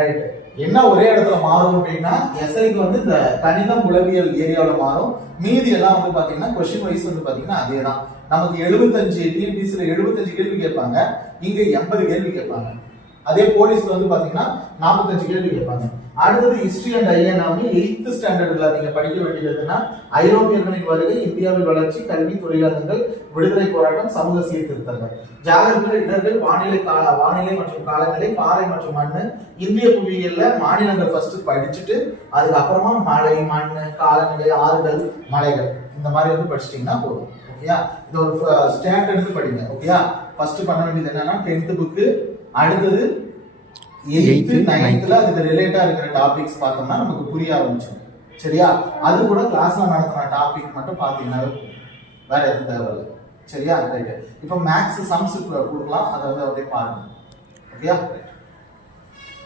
Right. என்ன ஒரே இடத்துல மாறும் அப்படின்னா எஸ்ஐக்கு வந்து இந்த கணிதம் உளவியல் ஏரியாவில் மாறும். மீதி எல்லாம் வந்து பாத்தீங்கன்னா கொஸ்டின் வைஸ் வந்து பாத்தீங்கன்னா அதே தான். நமக்கு 75 டிஎன்பிசில 75 கேள்வி கேட்பாங்க, இங்க 80 கேள்வி கேட்பாங்க. அதே போலீஸ்ல வந்து பாத்தீங்கன்னா 45 கேள்வி கேட்பாங்க. அடுத்தது ஹிஸ்டரி அண்ட் ஐஎன்ஆமி 8th ஸ்டாண்டர்ட்ல நீங்க படிக்க வேண்டியதுன்னா ஐரோப்பியர்களின் வருகை, இந்தியாவில் வளர்ச்சி, கல்வி, தொழிலாளர்கள், விடுதலை போராட்டம், சமூக சீர்திருத்தங்கள், ஜாகிரபிகள், இடர்கள், வானிலை மற்றும் காலநிலை, பாறை மற்றும் மண்ணு, இந்திய புவியியல்ல மாநிலங்கள் ஃபர்ஸ்ட் படிச்சுட்டு அதுக்கப்புறமா மழை, மண், காலநிலை, ஆறுகள், மலைகள் இந்த மாதிரி வந்து படிச்சிட்டீங்கன்னா போதும். ஓகேயா? இது ஒரு ஸ்டாண்ட் எடுத்து படிங்க. ஓகேயா? ஃபர்ஸ்ட் பண்ண வேண்டியது என்னன்னா 10th புக்கு, அடுத்தது 8th 9th அதுக்கு ரிலேட்டா இருக்கிற டாபிக்ஸ் பார்த்தோம்னா நமக்கு புரிய ஆரம்பிச்சிடும். சரியா? அது கூட கிளாஸ்ல நடத்துற டாபிக் மட்டும் பாத்தீங்கன்னா வேற எதுவும் தேவையில்லை. சரியா? ரைட். இப்போ மேக்ஸ் சம்ஸ் கொடுக்கலாம், அதை வந்து அப்படியே பாருங்க. ஓகேயா?